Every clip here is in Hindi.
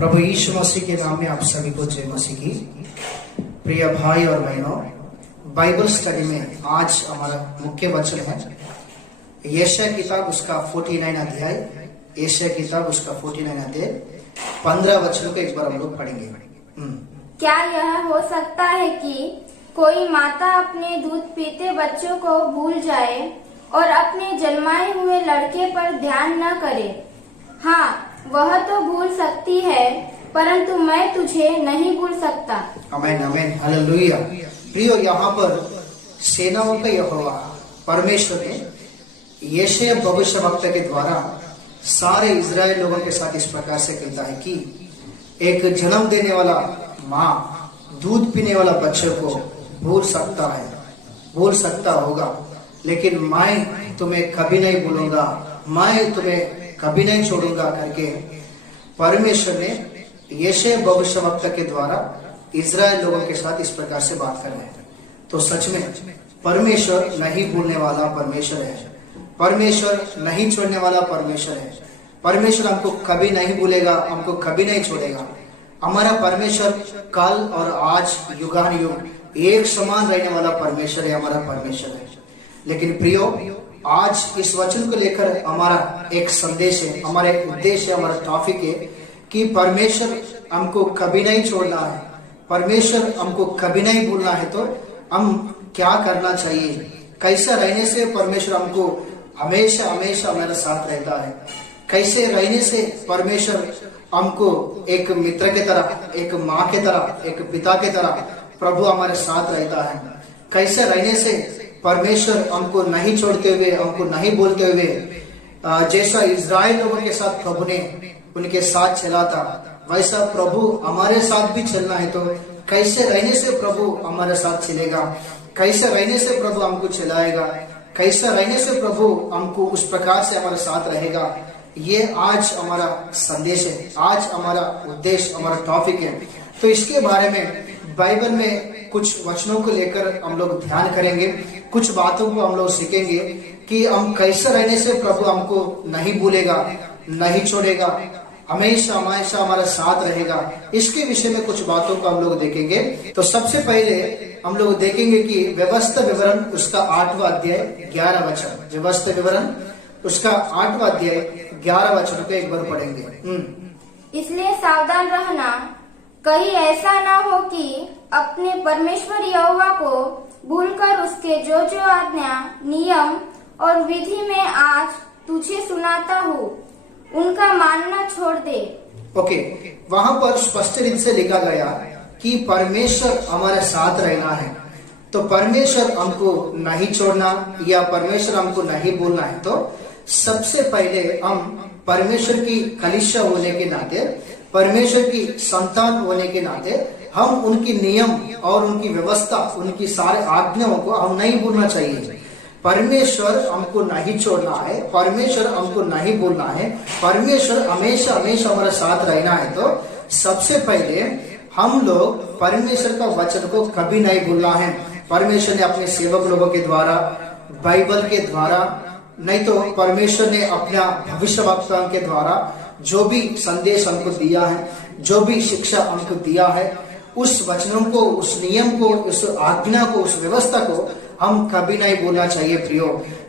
प्रभु यीशु मसीह के नाम में आप सभी को जय मसीह की। प्रिय भाई और बहनों, बाइबल स्टडी में आज हमारा मुख्य वचन है यशायाह किताब उसका 49 अध्याय। यशायाह किताब उसका 49 अध्याय 15 वचनों को एक बार हम लोग पढ़ेंगे। क्या यह हो सकता है कि कोई माता अपने दूध पीते बच्चों को भूल जाए और अपने जन्माए हुए लड़के पर ध्यान न करे? हाँ, वह तो भूल सकती है, परंतु मैं तुझे नहीं भूल सकता। आमीन आमीन हालेलुया। प्रियो, यहाँ पर सेनाओं का यहोवा परमेश्वर ने यशायाह भविष्यवक्ता के द्वारा सारे इजराइल लोगों के साथ इस प्रकार से कहता है कि एक जन्म देने वाला माँ दूध पीने वाला बच्चे को भूल सकता है, भूल सकता होगा, लेकिन मैं तुम्हें कभी नहीं भूलूंगा, मैं तुम्हें कभी नहीं छोड़ूंगा करके परमेश्वर ने यशायाह भविष्यवक्ता के द्वारा इजराइल लोगों के साथ इस प्रकार से बात कर रहे हैं। तो सच में परमेश्वर नहीं भूलने वाला परमेश्वर है, परमेश्वर नहीं छोड़ने वाला परमेश्वर है। परमेश्वर हमको कभी नहीं भूलेगा, हमको कभी नहीं छोड़ेगा। हमारा परमेश्वर कल और आज युगान युग एक समान रहने वाला परमेश्वर है, हमारा परमेश्वर है। लेकिन प्रियो, आज इस वचन को लेकर हमारा एक संदेश है, हमारा एक उद्देश्य है, हमारा टॉपिक है कि परमेश्वर हमको कभी नहीं छोड़ना है, परमेश्वर हमको कभी नहीं भूलना है। तो हम क्या करना चाहिए, कैसे रहने से परमेश्वर हमको हमेशा हमेशा हमारे साथ रहता है, कैसे रहने से परमेश्वर हमको एक मित्र की तरह, एक माँ की तरह, एक पिता की तरह प्रभु हमारे साथ रहता है, कैसे रहने से परमेश्वर हमको नहीं छोड़ते हुए, हमको नहीं बोलते हुए, जैसा इजराइल लोगों के साथ प्रभु ने उनके साथ चला था, वैसा प्रभु हमारे साथ भी चलना है। तो कैसे रहने से प्रभु हमारे साथ चलेगा, कैसे रहने से प्रभु हमको चलाएगा, कैसे रहने से प्रभु हमको उस प्रकार से हमारे साथ रहेगा, ये आज हमारा संदेश है, आज हमारा उद्देश्य, हमारा टॉपिक है। तो इसके बारे में बाइबल में कुछ वचनों को लेकर हम लोग ध्यान करेंगे, कुछ बातों को हम लोग सीखेंगे कि हम कैसे रहने से प्रभु हमको नहीं भूलेगा, नहीं छोड़ेगा, हमेशा हमेशा हमारा साथ रहेगा। इसके विषय में कुछ बातों को हम लोग देखेंगे। तो सबसे पहले हम लोग देखेंगे कि व्यवस्था विवरण उसका 8वां अध्याय 11 वचन, व्यवस्था विवरण उसका 8वां अध्याय 11 वचन को एक बार पढ़ेंगे। इसलिए सावधान रहना, कहीं ऐसा ना हो कि अपने परमेश्वर यहोवा को भूलकर उसके जो जो आज्ञा, नियम और विधि में आज तुझे सुनाता हूँ उनका मानना छोड़ दे। ओके, वहाँ पर स्पष्ट रूप से लिखा गया कि परमेश्वर हमारे साथ रहना है। तो परमेश्वर हमको नहीं छोड़ना या परमेश्वर हमको नहीं भूलना है। तो सबसे पहले हम परमेश्वर की कलीसिया होने के नाते, परमेश्वर की संतान होने के नाते हम उनकी नियम और उनकी व्यवस्था, उनकी सारे आज्ञाओं को हम नहीं भूलना चाहिए। परमेश्वर हमको नहीं छोड़ना है, परमेश्वर हमको नहीं भूलना है, परमेश्वर हमेशा हमेशा हमारे साथ रहना है। तो सबसे पहले हम लोग परमेश्वर का वचन को कभी नहीं भूलना है। परमेश्वर ने अपने सेवक लोगों के द्वारा, बाइबल के द्वारा, नहीं तो परमेश्वर ने अपना भविष्यवक्ताओं के द्वारा जो भी संदेश हमको दिया है, जो भी शिक्षा हमको दिया है, उस वचनों को, उस नियम को, उस आज्ञा को, उस व्यवस्था को हम कभी नहीं भूलना चाहिए प्रियो।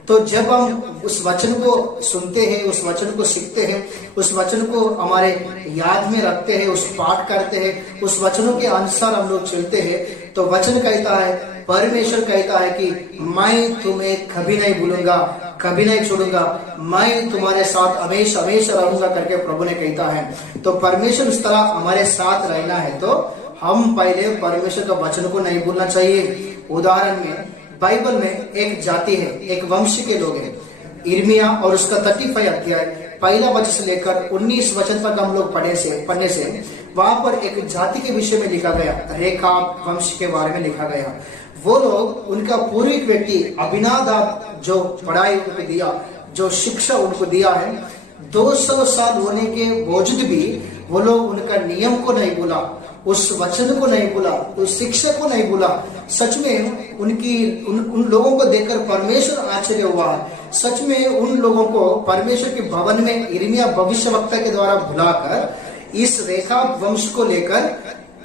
तो जब हम उस वचन को सुनते हैं, उस वचन को सीखते हैं, उस वचन को हमारे याद में रखते हैं, उस पाठ करते हैं, उस वचनों के अनुसार हम लोग चलते हैं, तो वचन कहता है, परमेश्वर कहता है कि मैं तुम्हें कभी नहीं भूलूंगा, कभी नहीं छोड़ूंगा, मैं तुम्हारे साथ हमेशा हमेशा रहूंगा करके प्रभु ने कहता है। तो परमेश्वर इस तरह हमारे साथ रहना है तो हम पहले परमेश्वर का वचन को नहीं भूलना चाहिए। उदाहरण में बाइबल में एक जाति है, एक वंश के लोग हैं, इर्मिया और उसका 35 अध्याय पहला वचन से लेकर 19 वचन तक हम लोग पढ़ने से वहां पर एक जाति के विषय में लिखा गया, रेखाब वंश के बारे में लिखा गया। वो लोग, उनका पूर्विक व्यक्ति अभिनादाब जो पढ़ाई उनको दिया, जो शिक्षा उनको दिया है, 200 साल होने के बावजूद भी वो लोग उनका नियम को नहीं भूला, उस वचन को नहीं भूला, उस शिक्षा को नहीं भूला। सच में उन लोगों को देखकर परमेश्वर आश्चर्य हुआ। सच में उन लोगों को परमेश्वर के भवन में यिर्मयाह भविष्यवक्ता के द्वारा बुलाकर इस रेखा वंश को लेकर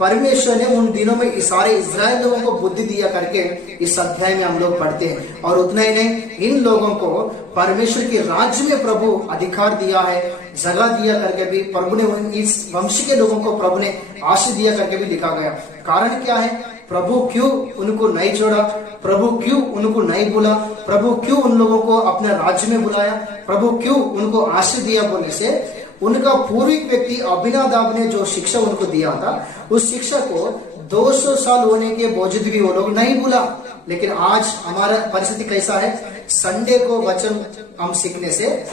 परमेश्वर ने उन दिनों में सारे इजराइल लोगों को बुद्धि दिया करके इस अध्याय में हम लोग पढ़ते हैं। और उतना ही नहीं, इन लोगों को परमेश्वर के राज्य में प्रभु अधिकार दिया है, जगह दिया करके भी प्रभु ने इस वंश के लोगों को प्रभु ने आशीष दिया करके भी लिखा गया। कारण क्या है? प्रभु क्यों उनको नहीं छोड़ा, प्रभु क्यों उनको नहीं बुला, प्रभु क्यों उन लोगों को अपने राज्य में बुलाया, प्रभु क्यों उनको आशीष दिया बोलने से उनका पूर्विक व्यक्ति अभिनादाब ने जो शिक्षा उनको दिया था, उस शिक्षा को 200 साल होने के बावजूद भी वो लोग नहीं भूला। लेकिन आज हमारा परिस्थिति कैसा है? संडे को वचन हम सीखने से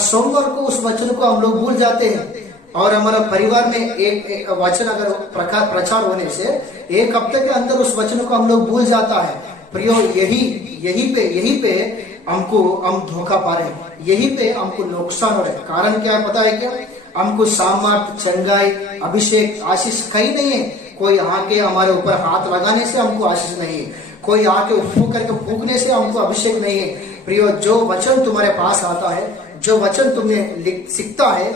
सोमवार को उस वचन को हम लोग भूल जाते हैं। और हमारा परिवार में एक वचन अगर प्रचार होने से एक हफ्ते के अंदर उस वचन को हम लोग भूल जाता है। प्रियो, यही पे हम धोखा पा रहे हैं, यही पे हमको नुकसान हो रहा है। कारण क्या है पता है क्या? हमको सामर्थ, चंगाई, अभिषेक, आशीष कहीं नहीं है। कोई आके हमारे ऊपर हाथ लगाने से हमको आशीष नहीं है, कोई आके फूंक करके फूंकने से हमको अभिषेक नहीं है। प्रियो, जो वचन तुम्हारे पास आता है, जो वचन तुम्हें सीखता है,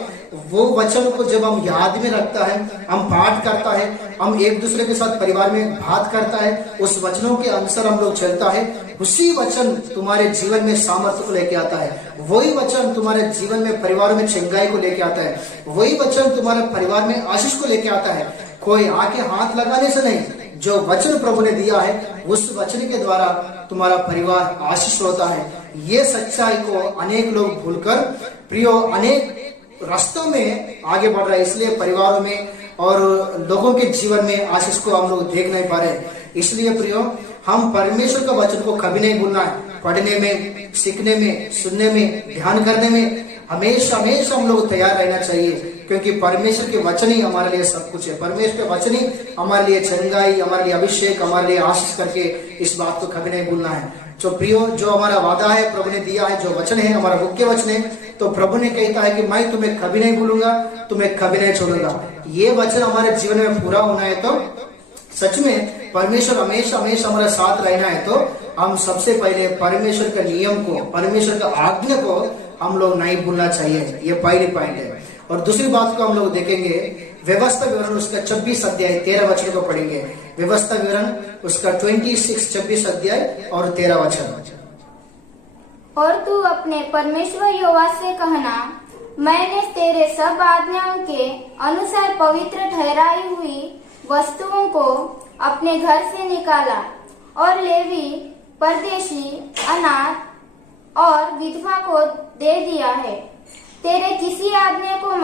वो वचन को जब हम याद में रखता है, हम पाठ करता है, हम एक दूसरे के साथ परिवार में बात करता है, उस वचनों के अनुसार हम लोग चलता है, उसी वचन तुम्हारे जीवन में सामर्थ्य को लेके आता है। वही वचन तुम्हारे जीवन में परिवार में चंगाई को लेके आता है। वही वचन तुम्हारे परिवार में आशीष को लेके आता है। कोई आके हाथ लगाने से नहीं, जो वचन प्रभु ने दिया है उस वचन के द्वारा तुम्हारा परिवार आशीष होता है। ये सच्चाई को अनेक लोग भूलकर प्रियो अनेक रास्तों में आगे बढ़ रहा है। इसलिए परिवारों में और लोगों के जीवन में आशीष को हम लोग देख नहीं पा रहे। इसलिए प्रियो, हम परमेश्वर का वचन को कभी नहीं भूलना है। पढ़ने में, सीखने में, सुनने में, ध्यान करने में हमेशा हम लोग तैयार रहना चाहिए, क्योंकि परमेश्वर के वचन ही हमारे लिए सब कुछ है। परमेश्वर के वचन ही हमारे लिए चंगाई, हमारे लिए अभिषेक, हमारे लिए आशीष करके इस बात को कभी नहीं भूलना है। तो प्रियो, जो हमारा वादा है प्रभु ने दिया है, जो वचन है हमारा मुख्य वचन है, तो प्रभु ने कहता है कि मैं तुम्हें कभी नहीं भूलूंगा, तुम्हें कभी नहीं छोड़ूंगा। ये वचन हमारे जीवन में पूरा होना है तो सच में परमेश्वर हमेशा हमारे साथ रहना है तो हम सबसे पहले परमेश्वर के नियम को, परमेश्वर का आज्ञा को हम लोग नहीं भूलना चाहिए। ये पहली पॉइंट है। और दूसरी बात को हम लोग देखेंगे, व्यवस्था विवरण उसका 26 अध्याय 13 वचन को पढ़ेंगे। व्यवस्था विवरण उसका 26 अध्याय और 13 वचन। और तू अपने परमेश्वर यहोवा से कहना, मैंने तेरे सब आज्ञाओं के अनुसार पवित्र ठहराई हुई वस्तुओं को अपने घर से निकाला और लेवी, परदेशी, अनाथ और विधवा को दे दिया है। तेरे किसी आज्ञा को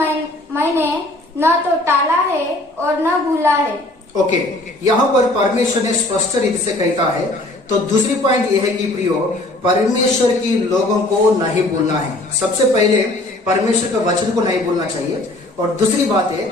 मैंने न तो टाला है और न भूला है। ओके, यहाँ पर परमेश्वर ने स्पष्ट रीति से कहता है। तो दूसरी पॉइंट यह है कि प्रियो, परमेश्वर की लोगों को नहीं भूलना है। सबसे पहले परमेश्वर का वचन को नहीं भूलना चाहिए, और दूसरी बात है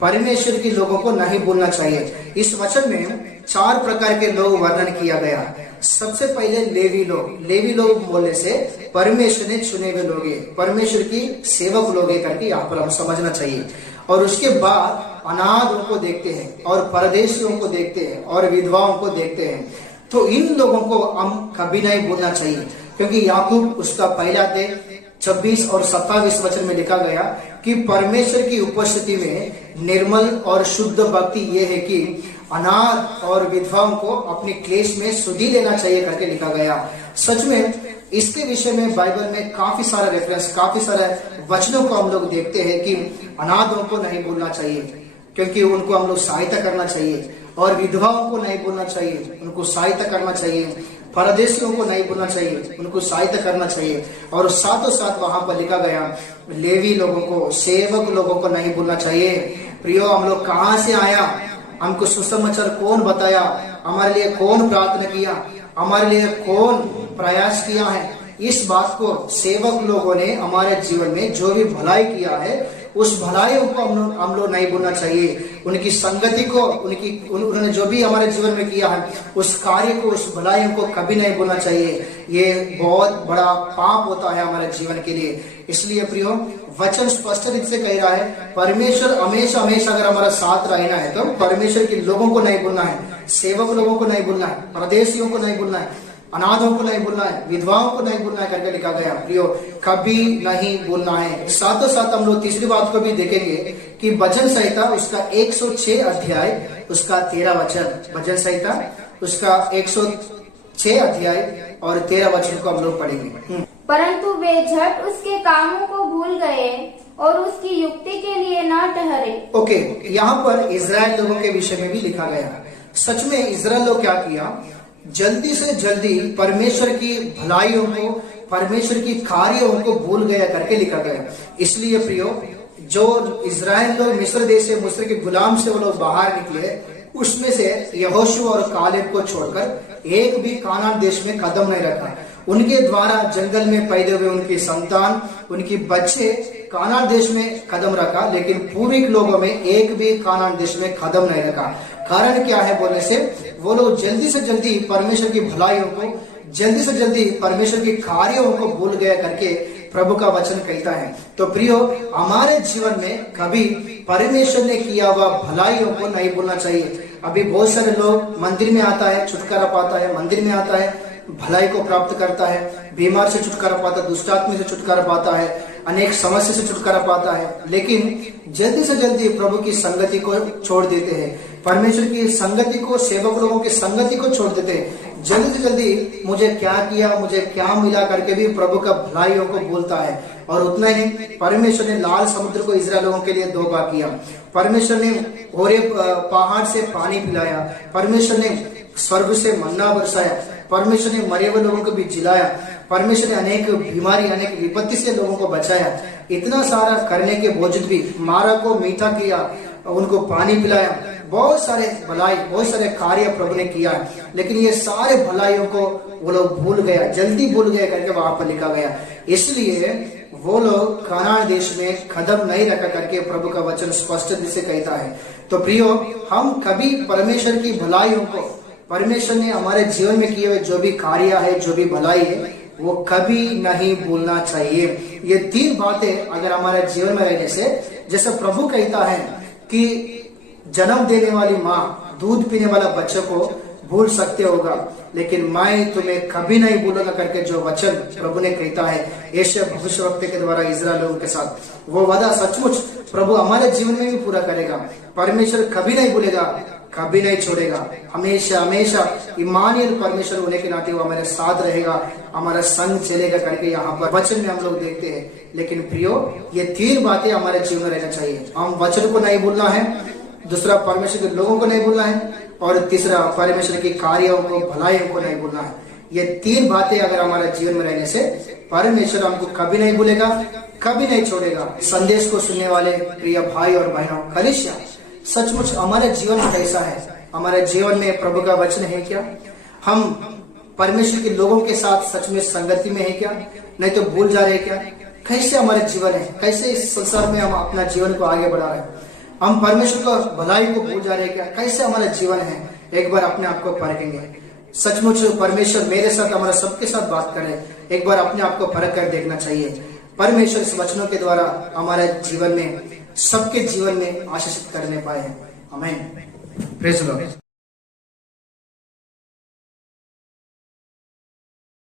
परमेश्वर की लोगों को नहीं भूलना चाहिए। इस वचन में 4 प्रकार के लोग वर्णन किया गया। सबसे पहले लेवी लोग बोलने से परमेश्वर ने चुने हुए लोग, परमेश्वर की सेवक लोग करके यहाँ पर हम समझना चाहिए। और उसके बाद अनाथों को देखते हैं, और परदेशियों को देखते हैं, और विधवाओं को देखते हैं। तो इन लोगों को हम कभी नहीं भूलना चाहिए, क्योंकि याकूब उसका पहला अध्याय 26 और 27 वचन में लिखा गया कि परमेश्वर की उपस्थिति में निर्मल और शुद्ध भक्ति ये है कि अनाथ और विधवाओं को अपने क्लेश में सुधि लेना चाहिए करके लिखा गया। सच में इसके विषय में बाइबल में काफी सारा रेफरेंस, काफी सारे वचनों को हम लोग देखते हैं कि अनाथों को नहीं भूलना चाहिए, क्योंकि उनको हम लोग सहायता करना चाहिए, और विधवाओं को नहीं भूलना चाहिए, उनको सहायता करना चाहिए, परदेशियों को नहीं भूलना चाहिए, उनको सहायता करना चाहिए। और साथों साथ वहां पर लिखा गया लेवी लोगों को, सेवक लोगों को नहीं भूलना चाहिए। प्रियो, हम लोग कहाँ से आया, हमको सुसमाचार कौन बताया, हमारे लिए कौन प्रार्थना किया, हमारे लिए कौन प्रयास किया है, इस बात को सेवक लोगों ने हमारे जीवन में जो भी भलाई किया है उस भलाई को हम लोग नहीं भूलना चाहिए। उनकी संगति को, उन्होंने जो भी हमारे जीवन में किया है उस कार्य को, उस भलाई को कभी नहीं भूलना चाहिए। ये बहुत बड़ा पाप होता है हमारे जीवन के लिए। इसलिए प्रियो, वचन स्पष्ट रूप से कह रहा है परमेश्वर हमेशा अगर हमारा साथ रहना है तो परमेश्वर के लोगों को नहीं भूलना है, सेवक लोगों को नहीं भूलना है, परदेशियों को नहीं भूलना है, अनाथों को नहीं भूलना है, विधवाओं को नहीं भूलना है करके लिखा गया। प्रियो, कभी नहीं भूलना है। साथों साथ हम लोग तीसरी बात को भी देखेंगे कि भजन संहिता उसका 106 अध्याय उसका 13 वचन, भजन संहिता उसका 106 अध्याय और 13 वचन को हम लोग पढ़ेंगे। परंतु वे झट उसके कामों को भूल गए और उसकी युक्ति के लिए न ठहरे। ओके, यहाँ पर इजराइल लोगों के विषय में भी लिखा गया। सच में इजराइल लोग क्या किया, जल्दी से जल्दी परमेश्वर की भलाइयों को, परमेश्वर की कार्यों को भूल गया करके लिखा गया। इसलिए प्रियो, जो इजराइल लोग मिस्र देश से, मिस्र के गुलाम से वो लोग बाहर निकले, उसमें से यहोशू और कालेब को छोड़कर एक भी कानान देश में कदम नहीं रखा। उनके द्वारा जंगल में पैदा हुए उनकी संतान, उनकी बच्चे कानान देश में कदम रखा, लेकिन पूर्विक लोगों में एक भी कानान देश में कदम नहीं रखा। कारण क्या है बोलने से, वो लोग जल्दी से जल्दी परमेश्वर की भलाइयों को, जल्दी से जल्दी परमेश्वर की कार्यों को भूल गया करके प्रभु का वचन कहता है। तो प्रियो, हमारे जीवन में कभी परमेश्वर ने किया हुआ भलाइयों को नहीं भूलना चाहिए। अभी बहुत सारे लोग मंदिर में आता है, छुटकारा पाता है, मंदिर में आता है, भलाई को प्राप्त करता है, बीमार से छुटकारा पाता है, दुष्ट आत्मा से छुटकारा पाता है, अनेक समस्या से छुटकारा पाता है, लेकिन जल्दी से जल्दी प्रभु की संगति को छोड़ देते हैं, परमेश्वर की संगति को, सेवक लोगों की संगति को छोड़ देते हैं। जल्दी से जल्दी मुझे क्या किया, मुझे क्या मिला करके भी प्रभु का भलाइयों को बोलता है। और उतना ही, परमेश्वर ने लाल समुद्र को इजराइल लोगों के लिए 2 बार किया। परमेश्वर ने होरेब पहाड़ से पानी पिलाया, परमेश्वर ने स्वर्ग से मन्ना बरसाया, परमेश्वर ने मरे हुए लोगों को भी जिलाया, परमेश्वर ने अनेक बीमारी, अनेक विपत्ति से लोगों को बचाया। इतना सारा करने के बावजूद भी मारा को मीठा किया, उनको पानी पिलाया, बहुत सारे भलाई, बहुत सारे कार्य प्रभु ने किया, लेकिन ये सारे भलाइयों को वो लोग भूल गया, जल्दी भूल गया करके वहां पर लिखा गया। इसलिए वो लोग कानान देश में कदम नहीं रखा करके प्रभु का वचन स्पष्ट से कहता है। तो प्रियो, हम कभी परमेश्वर की भलाइयों को, परमेश्वर ने हमारे जीवन में किए हुए जो भी कार्य है, जो भी भलाई है, वो कभी नहीं भूलना चाहिए। ये 3 बातें अगर हमारे जीवन में रहने से, जैसे प्रभु कहता है कि जन्म देने वाली माँ दूध पीने वाला बच्चे को भूल सकते होगा, लेकिन मैं तुम्हें कभी नहीं भूलूंगा करके जो वचन प्रभु ने कहता है यशायाह भविष्यवक्ता के द्वारा इजराइल लोगों के साथ, वो वादा सचमुच प्रभु हमारे जीवन में भी पूरा करेगा। परमेश्वर कभी नहीं भूलेगा, कभी नहीं छोड़ेगा, हमेशा हमेशा इमानुएल परमेश्वर होने के नाते वो हमारे साथ रहेगा, हमारा संग चलेगा करके यहाँ पर वचन में हम लोग देखते हैं। लेकिन प्रियो, ये 3 बातें हमारे जीवन में रहना चाहिए। हम वचन को नहीं भूलना है, दूसरा परमेश्वर के लोगों को नहीं भूलना है, और तीसरा परमेश्वर की कार्यों को, भलाइयों को नहीं भूलना है। ये 3 बातें अगर हमारे जीवन में रहने से परमेश्वर हमको कभी नहीं भूलेगा, कभी नहीं छोड़ेगा। संदेश को सुनने वाले प्रिय भाई और बहनों, कलीसिया, सचमुच हमारे जीवन में कैसा है? हमारे जीवन में प्रभु का वचन है क्या? हम परमेश्वर के लोगों के साथ सच में संगति में है क्या? नहीं तो भूल जा रहे क्या? कैसे हमारे जीवन है? कैसे इस संसार में हम अपना जीवन को आगे बढ़ा रहे हैं? हम परमेश्वर को, भलाई को भूल जा रहे क्या? कैसे हमारा जीवन है? एक बार अपने आप को परखेंगे। सचमुच परमेश्वर मेरे साथ, हमारा सबके साथ बात करे, एक बार अपने आप को परख कर देखना चाहिए। परमेश्वर इस वचनों के द्वारा हमारे जीवन में, सबके जीवन में आशीषित करने पाए। आमीन। Praise the Lord.